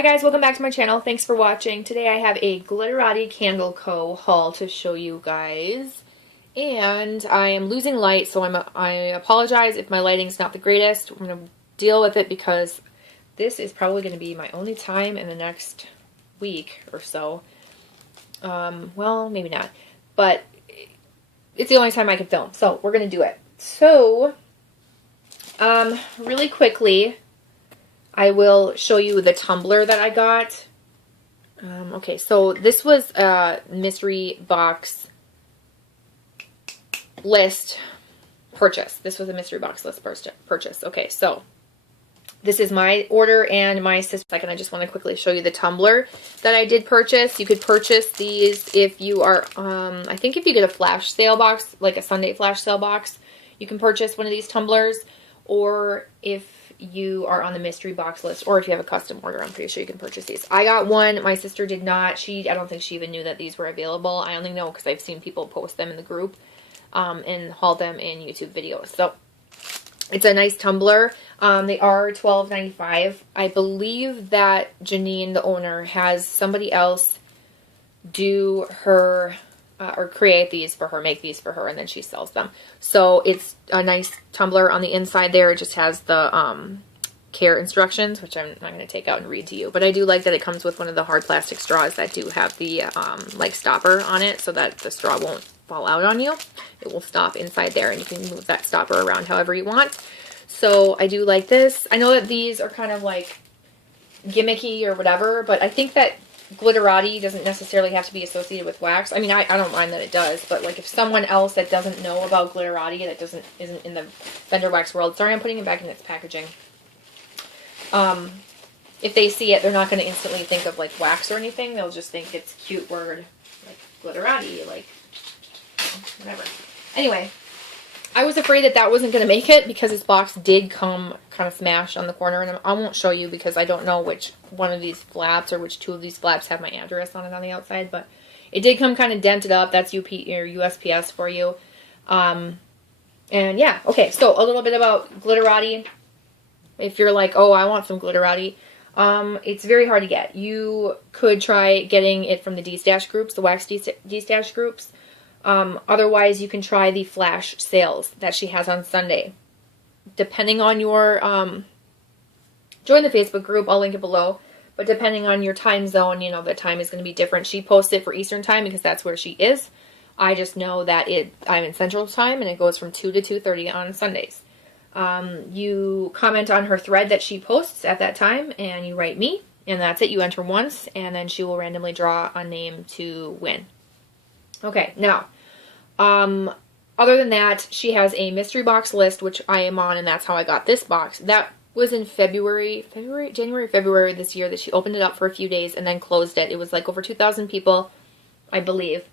Hi guys, welcome back to my channel. Thanks for watching. Today I have a Glitterati Candle Co. haul to show you guys. And I am losing light, so I apologize if my lighting's not the greatest. I'm going to deal with it because this is probably going to be my only time in the next week or so. Well, maybe not. But it's the only time I can film, so we're going to do it. So, really quickly, I will show you the tumbler that I got. Okay, so this was a mystery box list purchase. This was a mystery box list purchase. Okay, so this is my order and my sister's. I just want to quickly show you the tumbler that I did purchase. You could purchase these if you are, I think if you get a flash sale box, like a Sunday flash sale box, you can purchase one of these tumblers. Or if you are on the mystery box list, or if you have a custom order, I'm pretty sure you can purchase these. I got one. My sister did not. I don't think she even knew that these were available. I only know because I've seen people post them in the group and haul them in YouTube videos. So it's a nice tumbler. They are $12.95. I believe that Janine, the owner, has somebody else do her or create these for her, make these for her, and then she sells them. So it's a nice tumbler on the inside there. It just has the care instructions, which I'm not going to take out and read to you. But I do like that it comes with one of the hard plastic straws that do have the like stopper on it so that the straw won't fall out on you. It will stop inside there, and you can move that stopper around however you want. So I do like this. I know that these are kind of like gimmicky or whatever, but I think that Glitterati doesn't necessarily have to be associated with wax. I mean, I don't mind that it does, but like if someone else that doesn't know about Glitterati, that isn't in the vendor wax world, sorry, I'm putting it back in its packaging. If they see it, they're not going to instantly think of like wax or anything. They'll just think it's a cute word, like Glitterati, like whatever. Anyway, I was afraid that that wasn't going to make it because this box did come kind of smashed on the corner, and I won't show you because I don't know which one of these flaps or which two of these flaps have my address on it on the outside, but it did come kind of dented up. That's UP or USPS for you. And yeah, okay, so a little bit about Glitterati. If you're like, oh, I want some Glitterati, it's very hard to get. You could try getting it from the DESTASH groups, the wax DESTASH groups. Otherwise, you can try the flash sales that she has on Sunday. Depending on your, join the Facebook group, I'll link it below. But depending on your time zone, you know, the time is going to be different. She posts it for Eastern time because that's where she is. I just know that I'm in Central time, and it goes from 2 to 2:30 on Sundays. You comment on her thread that she posts at that time, and you write me, and that's it. You enter once, and then she will randomly draw a name to win. Okay, now, other than that, she has a mystery box list, which I am on, and that's how I got this box. That was in January, February this year that she opened it up for a few days and then closed it. It was like over 2,000 people, I believe.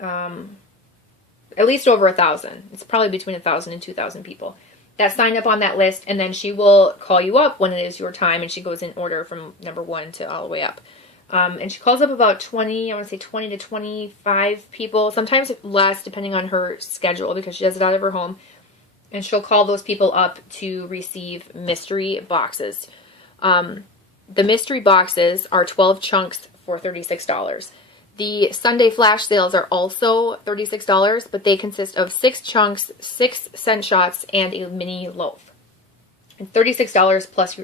At least over 1,000. It's probably between 1,000 and 2,000 people that signed up on that list, and then she will call you up when it is your time, and she goes in order from number 1 to all the way up. And she calls up about 20, I want to say 20 to 25 people, sometimes less depending on her schedule because she does it out of her home. And she'll call those people up to receive mystery boxes. The mystery boxes are 12 chunks for $36. The Sunday flash sales are also $36, but they consist of 6 chunks, 6 scent shots, and a mini loaf. And $36 plus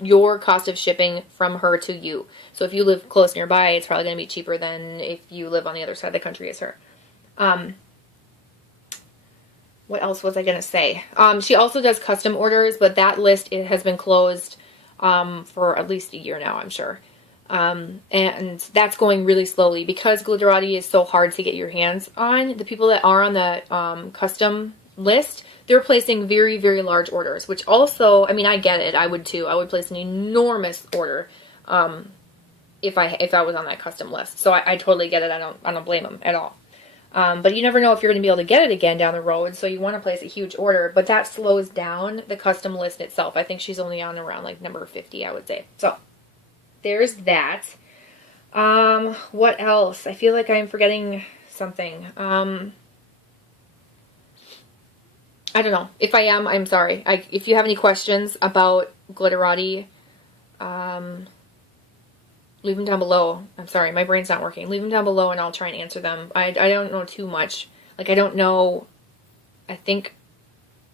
your cost of shipping from her to you. So if you live close nearby, it's probably going to be cheaper than if you live on the other side of the country as her. What else was I going to say? She also does custom orders, but that list has been closed for at least a year now, I'm sure. And that's going really slowly because Glitterati is so hard to get your hands on. The people that are on the custom list, they're placing very, very large orders, which also, I mean, I get it. I would too. I would place an enormous order if I was on that custom list. So I totally get it. I don't blame them at all. But you never know if you're going to be able to get it again down the road, so you want to place a huge order, but that slows down the custom list itself. I think she's only on around like number 50, I would say. So there's that. What else? I feel like I'm forgetting something. I don't know. If I am, I'm sorry. If you have any questions about Glitterati, leave them down below. I'm sorry, my brain's not working. Leave them down below and I'll try and answer them. I don't know too much. Like, I don't know. I think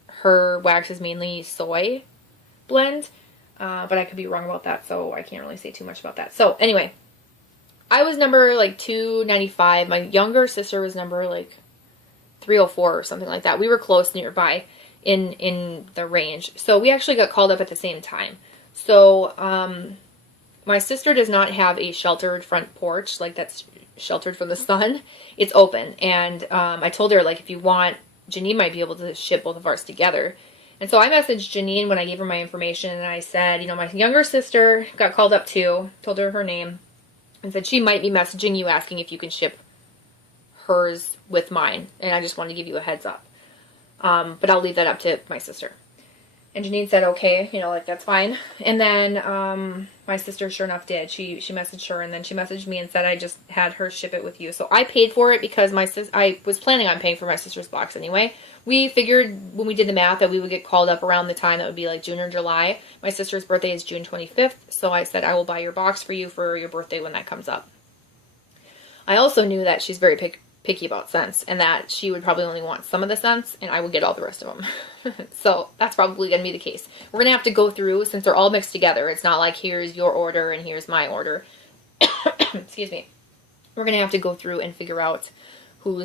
her wax is mainly soy blend, but I could be wrong about that, so I can't really say too much about that. So anyway, I was number like 295. My younger sister was number like 304 or something like that. We were close nearby in the range. So we actually got called up at the same time. So my sister does not have a sheltered front porch, like that's sheltered from the sun. It's open. And I told her, like, if you want, Janine might be able to ship both of ours together. And so I messaged Janine when I gave her my information, and I said, you know, my younger sister got called up too, told her her name, and said she might be messaging you asking if you can ship hers with mine. And I just wanted to give you a heads up. But I'll leave that up to my sister. And Janine said, okay, you know, like, that's fine. And then my sister, sure enough, did. She messaged her, and then she messaged me and said I just had her ship it with you. So I paid for it because I was planning on paying for my sister's box anyway. We figured when we did the math that we would get called up around the time that would be like June or July. My sister's birthday is June 25th, so I said I will buy your box for you for your birthday when that comes up. I also knew that she's very picky about scents, and that she would probably only want some of the scents, and I would get all the rest of them. So that's probably going to be the case. We're going to have to go through, since they're all mixed together. It's not like here's your order and here's my order. Excuse me. We're going to have to go through and figure out who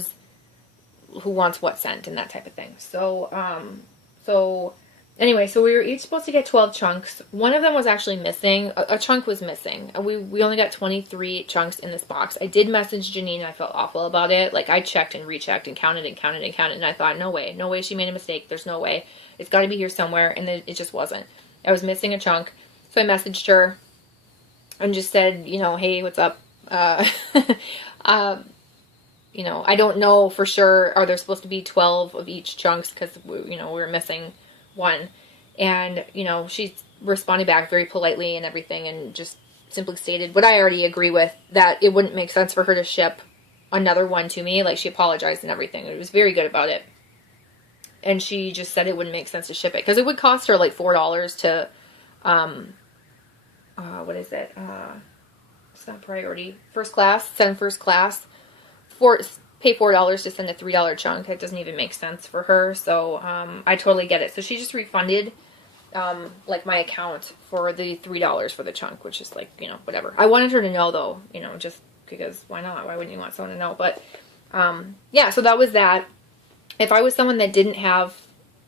wants what scent and that type of thing. So anyway, so we were each supposed to get 12 chunks. One of them was actually missing. A chunk was missing. We only got 23 chunks in this box. I did message Janine, and I felt awful about it. Like, I checked and rechecked and counted and counted and counted, and I thought, no way she made a mistake. There's no way. It's got to be here somewhere, and it just wasn't. I was missing a chunk. So I messaged her and just said, you know, hey, what's up? You know, I don't know for sure. Are there supposed to be 12 of each chunks? Because, you know, we're missing one. And, you know, she responded back very politely and everything, and just simply stated what I already agree with, that it wouldn't make sense for her to ship another one to me. Like, she apologized and everything. It was very good about it. And she just said it wouldn't make sense to ship it, because it would cost her like $4 to, what is it? It's not priority. First class, send first class. Pay $4 to send a $3 chunk. It doesn't even make sense for her. So I totally get it. So she just refunded like my account for the $3 for the chunk, which is like, you know, whatever. I wanted her to know though, you know, just because why not? Why wouldn't you want someone to know? But yeah, so that was that. If I was someone that didn't have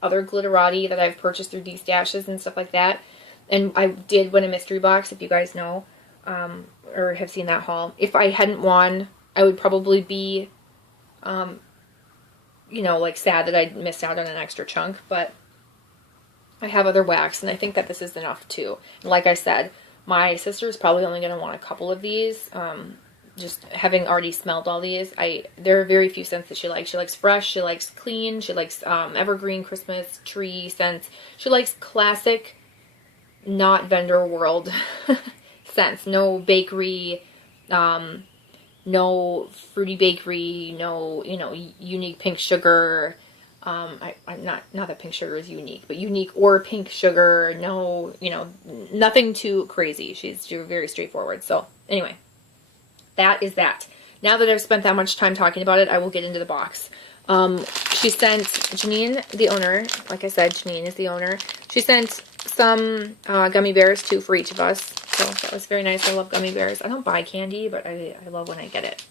other Glitterati that I've purchased through DESTASHs and stuff like that, and I did win a mystery box, if you guys know, or have seen that haul, if I hadn't won, I would probably be, you know, like, sad that I missed out on an extra chunk, but I have other wax, and I think that this is enough too. Like I said, my sister's probably only going to want a couple of these, just having already smelled all these. There are very few scents that she likes. She likes fresh, she likes clean, she likes evergreen, Christmas, tree scents. She likes classic, not vendor world scents. No bakery, no fruity bakery, no, you know, unique pink sugar. I'm not that pink sugar is unique, but unique or pink sugar. No, you know, nothing too crazy. She's very straightforward. So anyway, that is that. Now that I've spent that much time talking about it, I will get into the box. She sent Janine, the owner. Like I said, Janine is the owner. She sent some gummy bears too for each of us. So that was very nice. I love gummy bears. I don't buy candy, but I love when I get it.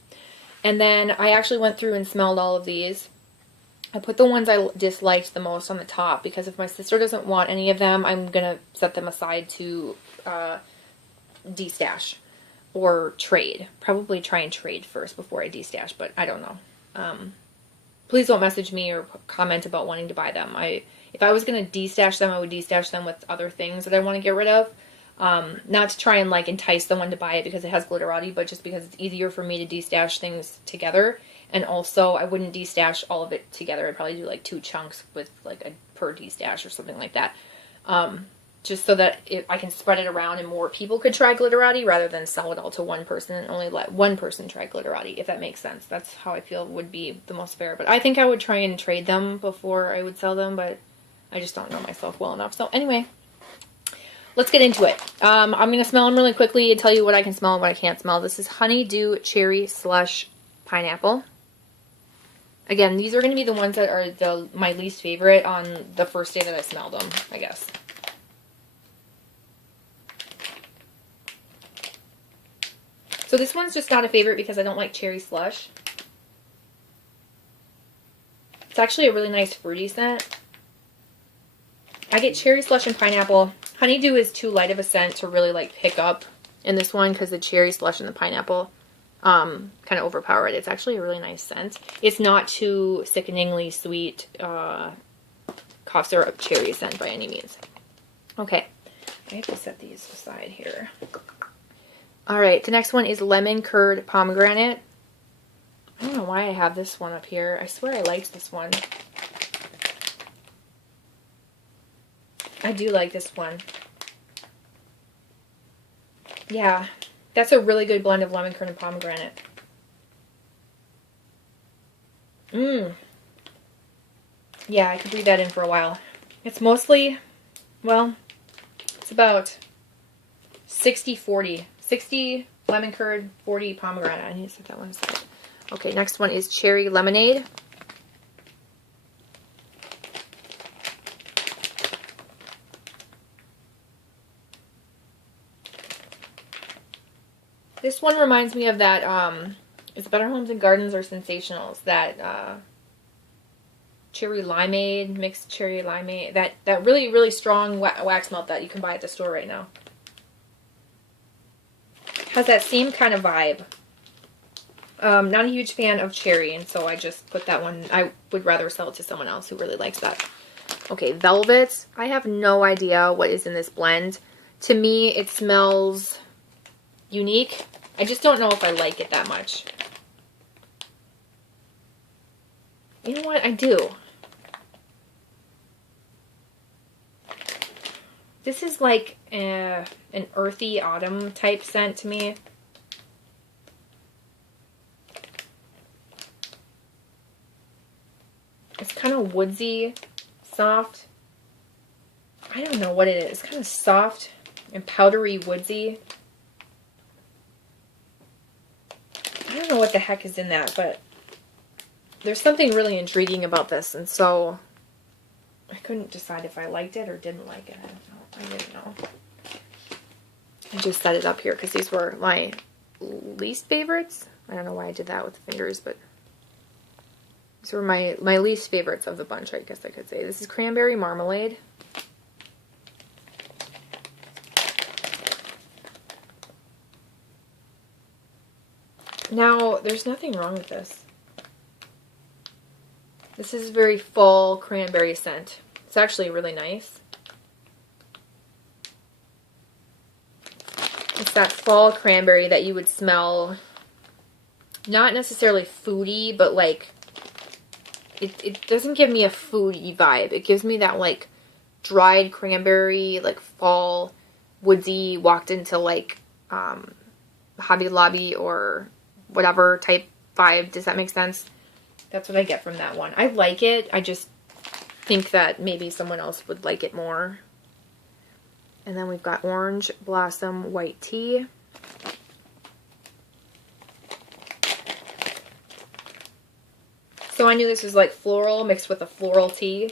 And then I actually went through and smelled all of these. I put the ones I disliked the most on the top, because if my sister doesn't want any of them, I'm going to set them aside to DESTASH or trade. Probably try and trade first before I DESTASH, but I don't know. Please don't message me or comment about wanting to buy them. If I was going to DESTASH them, I would DESTASH them with other things that I want to get rid of. Not to try and like entice someone to buy it because it has Glitterati, but just because it's easier for me to DESTASH things together. And also, I wouldn't DESTASH all of it together. I'd probably do like 2 chunks with like a per DESTASH or something like that. Just so that I can spread it around and more people could try Glitterati rather than sell it all to one person and only let one person try Glitterati, if that makes sense. That's how I feel would be the most fair. But I think I would try and trade them before I would sell them, but I just don't know myself well enough. So anyway, let's get into it. I'm going to smell them really quickly and tell you what I can smell and what I can't smell. This is Honeydew Cherry Slush Pineapple. Again, these are going to be the ones that are my least favorite on the first day that I smelled them, I guess. So this one's just not a favorite because I don't like cherry slush. It's actually a really nice fruity scent. I get cherry slush and pineapple. Honeydew is too light of a scent to really like pick up in this one because the cherry slush and the pineapple kind of overpower it. It's actually a really nice scent. It's not too sickeningly sweet cough syrup cherry scent by any means. Okay, I have to set these aside here. Alright, the next one is Lemon Curd Pomegranate. I don't know why I have this one up here. I swear I liked this one. I do like this one. Yeah, that's a really good blend of lemon curd and pomegranate. Yeah, I could breathe that in for a while. It's mostly, well, it's about 60-40. 60 lemon curd, 40 pomegranate. I need to set that one aside. Okay, next one is Cherry Lemonade. This one reminds me of that, it's Better Homes and Gardens or Sensationals, that cherry limeade, mixed cherry limeade, that really, really strong wax melt that you can buy at the store right now. Has that same kind of vibe. Not a huge fan of cherry, and so I just put that one. I would rather sell it to someone else who really likes that. Okay, Velvet. I have no idea what is in this blend. To me, it smells unique. I just don't know if I like it that much. You know what? I do. This is like an earthy autumn type scent to me. It's kind of woodsy, soft. I don't know what it is. It's kind of soft and powdery woodsy. I don't know what the heck is in that, but there's something really intriguing about this, and so I couldn't decide if I liked it or didn't like it. I didn't know. I just set it up here because these were my least favorites. I don't know why I did that with the fingers, but these were my least favorites of the bunch, I guess I could say. This is Cranberry Marmalade. Now, there's nothing wrong with this. This is very fall cranberry scent. It's actually really nice. It's that fall cranberry that you would smell, not necessarily foody, but like, it doesn't give me a foody vibe. It gives me that like dried cranberry, like fall, woodsy, walked into like Hobby Lobby or whatever type vibe. Does that make sense? That's what I get from that one. I like it. I just think that maybe someone else would like it more. And then we've got Orange Blossom White Tea. So I knew this was like floral mixed with a floral tea.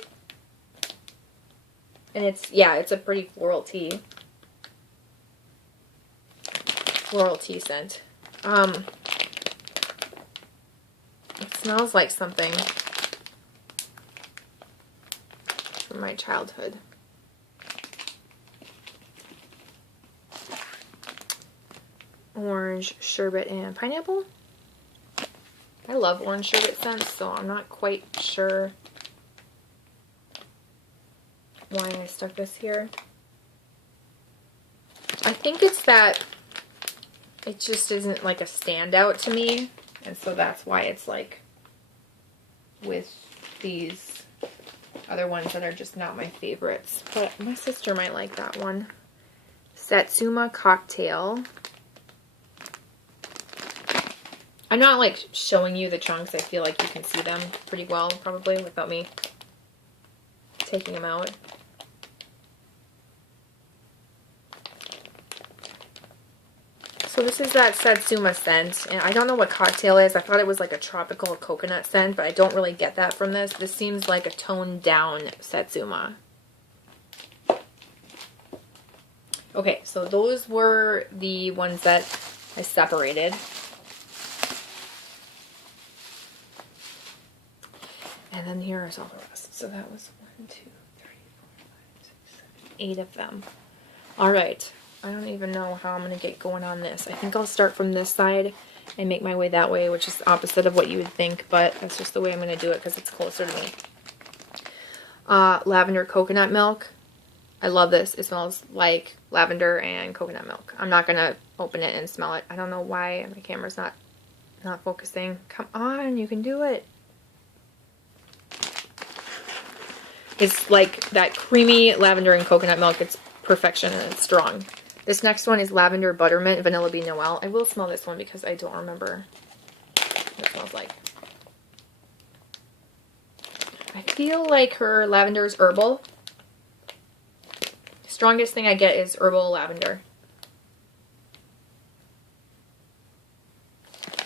And it's, yeah, it's a pretty floral tea. Floral tea scent. It smells like something from my childhood. Orange sherbet and pineapple. I love orange sherbet scents, so I'm not quite sure why I stuck this here. I think it's that it just isn't like a standout to me, and so that's why it's like with these other ones that are just not my favorites. But my sister might like that one. Satsuma Cocktail. I'm not like showing you the chunks. I feel like you can see them pretty well probably without me taking them out. So this is that Satsuma scent, and I don't know what cocktail it is. I thought it was like a tropical coconut scent, but I don't really get that from this. This seems like a toned down Satsuma. Okay, so those were the ones that I separated. And then here is all the rest. So that was 1, 2, 3, 4, 5, 6, 7, 8 of them. All right. I don't even know how I'm going to get going on this. I think I'll start from this side and make my way that way, which is the opposite of what you would think, but that's just the way I'm going to do it because it's closer to me. Lavender coconut milk. I love this. It smells like lavender and coconut milk. I'm not going to open it and smell it. I don't know why my camera's not focusing. Come on, you can do it. It's like that creamy lavender and coconut milk. It's perfection and it's strong. This next one is Lavender Buttermint Vanilla Bean Noel. I will smell this one because I don't remember what it smells like. I feel like her lavender is herbal. Strongest thing I get is herbal lavender.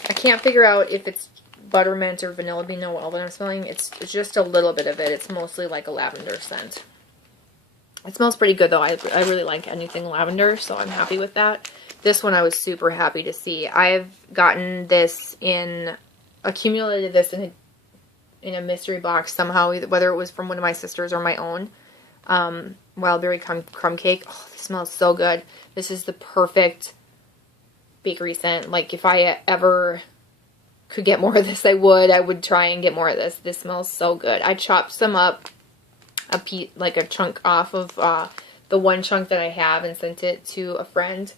I can't figure out if it's buttermint or vanilla bean Noel that I'm smelling. It's just a little bit of it. It's mostly like a lavender scent. It smells pretty good though. I really like anything lavender, so I'm happy with that. This one I was super happy to see. I've gotten this accumulated this in a mystery box somehow, whether it was from one of my sisters or my own. Wildberry crumb cake. Oh, this smells so good. This is the perfect bakery scent. Like if I ever could get more of this, I would try and get more of this. This smells so good. I chopped some up, like a chunk off of the one chunk that I have and sent it to a friend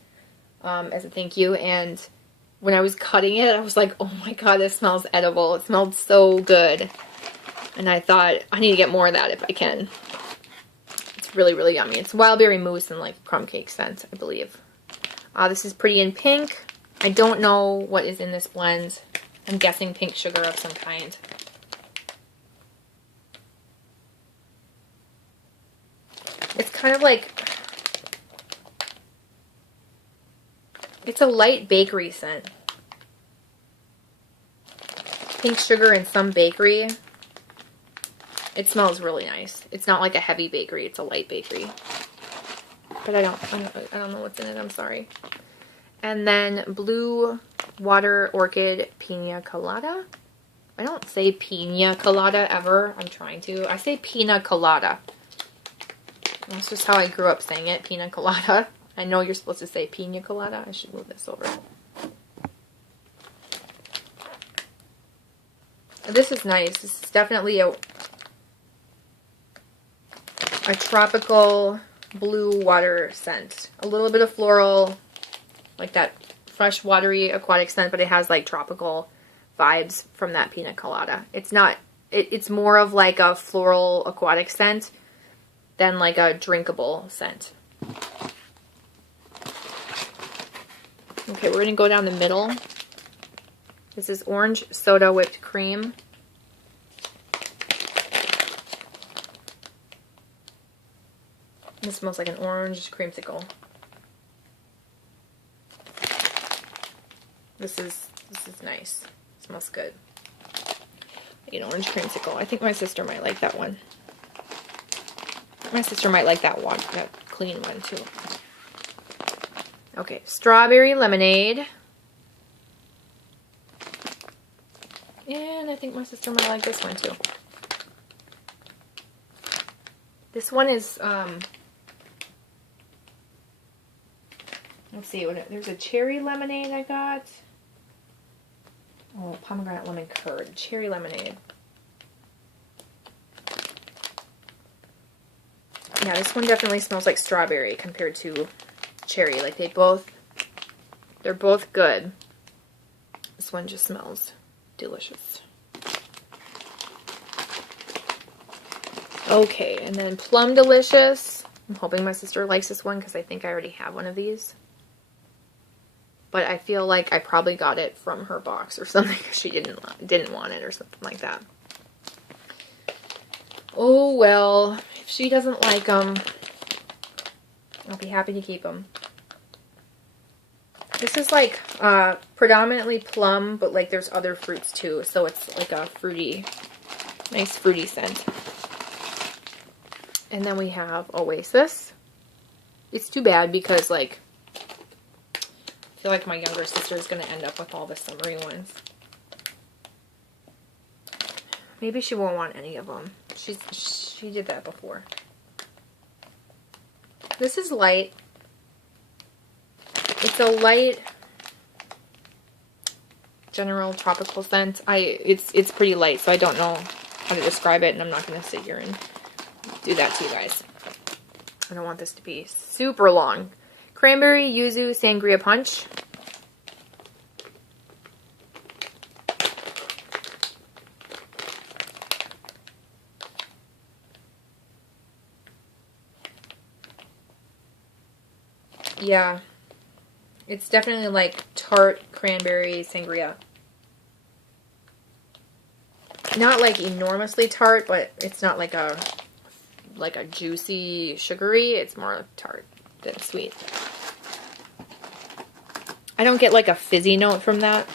as a thank you. And when I was cutting it, I was like, oh my god, this smells edible. It smelled so good. And I thought, I need to get more of that if I can. It's really, really yummy. It's wildberry mousse and like crumb cake scent, I believe. This is Pretty in Pink. I don't know what is in this blend. I'm guessing pink sugar of some kind. It's kind of like, it's a light bakery scent. Pink sugar and some bakery. It smells really nice. It's not like a heavy bakery, it's a light bakery. But I don't know what's in it, I'm sorry. And then Blue Water Orchid Pina Colada. I don't say pina colada ever. I'm trying to. I say pina colada. That's just how I grew up saying it, pina colada. I know you're supposed to say pina colada. I should move this over. This is nice. This is definitely a tropical blue water scent. A little bit of floral, like that fresh, watery, aquatic scent, but it has like tropical vibes from that pina colada. It's not, it's more of like a floral aquatic scent than like a drinkable scent. Okay, we're going to go down the middle. This is Orange Soda Whipped Cream. This smells like an orange creamsicle. This is nice. It smells good. An orange creamsicle. I think my sister might like that one. My sister might like that one, that clean one too. Okay, Strawberry Lemonade. And I think my sister might like this one too. This one is, let's see, there's a cherry lemonade I got. Oh, pomegranate lemon curd. Cherry lemonade. Yeah, this one definitely smells like strawberry compared to cherry. Like they're both good. This one just smells delicious. Okay, and then Plum Delicious. I'm hoping my sister likes this one because I think I already have one of these. But I feel like I probably got it from her box or something because she didn't want it or something like that. Oh well, if she doesn't like them, I'll be happy to keep them. This is like predominantly plum, but like there's other fruits too. So it's like a fruity, nice fruity scent. And then we have Oasis. It's too bad because like I feel like my younger sister is going to end up with all the summery ones. Maybe she won't want any of them. She did that before. This is light. It's a light general tropical scent. It's pretty light, so I don't know how to describe it, and I'm not going to sit here and do that to you guys. I don't want this to be super long. Cranberry, yuzu, sangria punch. Yeah, it's definitely like tart cranberry sangria. Not like enormously tart, but it's not like a juicy sugary. It's more tart than sweet. I don't get like a fizzy note from that.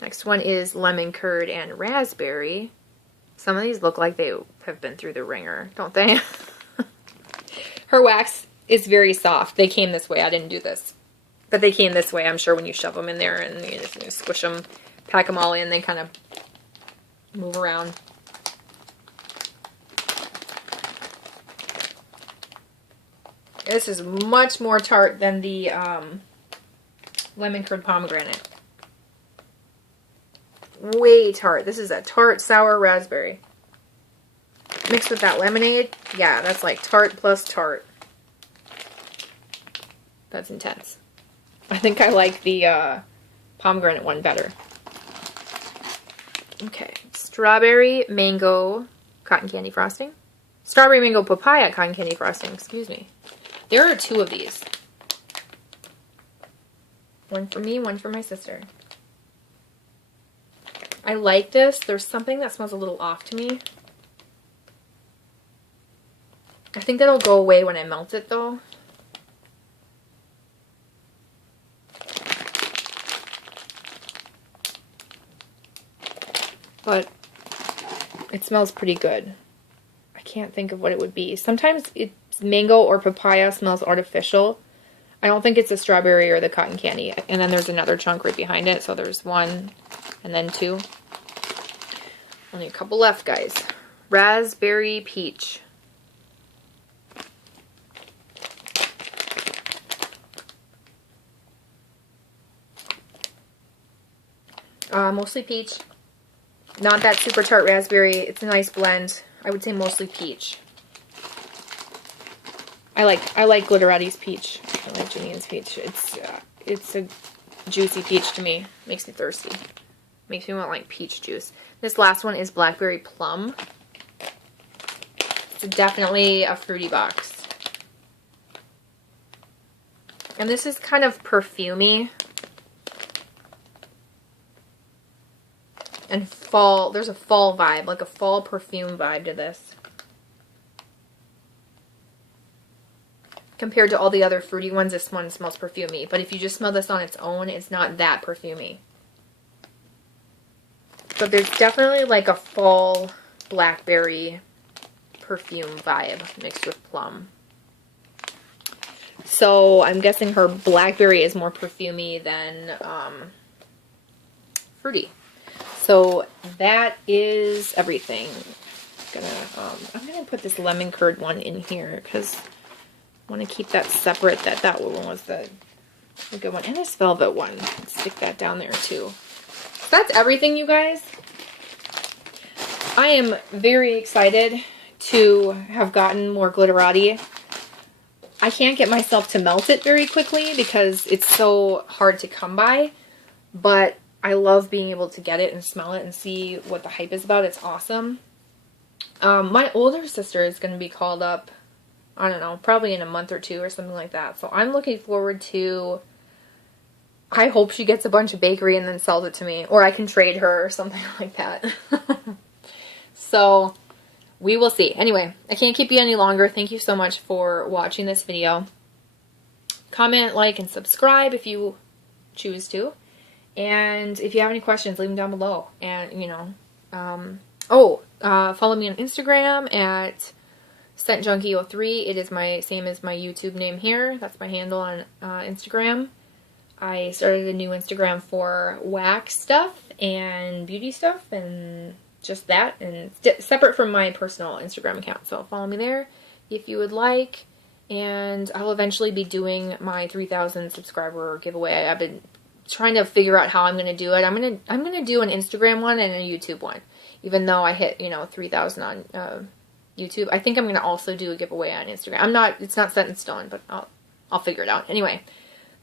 Next one is lemon curd and raspberry. Some of these look like they have been through the ringer, don't they? Her wax is very soft. They came this way. I didn't do this. But they came this way. I'm sure when you shove them in there and you just squish them, pack them all in, they kind of move around. This is much more tart than the lemon curd pomegranate. Way tart. This is a tart sour raspberry. Mixed with that lemonade. Yeah, that's like tart plus tart. That's intense. I think I like the pomegranate one better. Okay. Strawberry mango cotton candy frosting. Strawberry mango papaya cotton candy frosting. Excuse me. There are two of these. One for me, one for my sister. I like this. There's something that smells a little off to me. I think that'll go away when I melt it though. But it smells pretty good. I can't think of what it would be. Sometimes it's mango or papaya smells artificial. I don't think it's the strawberry or the cotton candy. And then there's another chunk right behind it. So there's one and then two. Only a couple left, guys. Raspberry peach. Mostly peach. Not that super tart raspberry. It's a nice blend. I would say mostly peach. I like Glitterati's peach. I like Janine's peach. It's a juicy peach to me. Makes me thirsty. Makes me want like peach juice. This last one is blackberry plum. It's definitely a fruity box. And this is kind of perfumey. And fall, there's a fall vibe, like a fall perfume vibe to this. Compared to all the other fruity ones, this one smells perfumey. But if you just smell this on its own, it's not that perfumey. But there's definitely like a fall blackberry perfume vibe mixed with plum. So I'm guessing her blackberry is more perfumey than fruity. So that is everything. I'm gonna put this lemon curd one in here because I want to keep that separate. That one was the good one, and this velvet one. Let's stick that down there too. So that's everything, you guys. I am very excited to have gotten more Glitterati. I can't get myself to melt it very quickly because it's so hard to come by, but I love being able to get it and smell it and see what the hype is about. It's awesome. My older sister is going to be called up, I don't know, probably in a month or two or something like that. So I'm looking forward to, I hope she gets a bunch of bakery and then sells it to me. Or I can trade her or something like that. So we will see. Anyway, I can't keep you any longer. Thank you so much for watching this video. Comment, like, and subscribe if you choose to. And if you have any questions, leave them down below. And, you know, follow me on Instagram at ScentJunkie03. It is my same as my YouTube name here. That's my handle on Instagram. I started a new Instagram for wax stuff and beauty stuff and just that, and separate from my personal Instagram account. So follow me there if you would like. And I'll eventually be doing my 3,000 subscriber giveaway. I've been trying to figure out how I'm going to do it. I'm gonna do an Instagram one and a YouTube one. Even though I hit, you know, 3,000 on YouTube, I think I'm going to also do a giveaway on Instagram. It's not set in stone, but I'll figure it out. Anyway,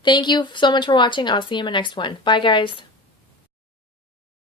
thank you so much for watching. I'll see you in my next one. Bye, guys.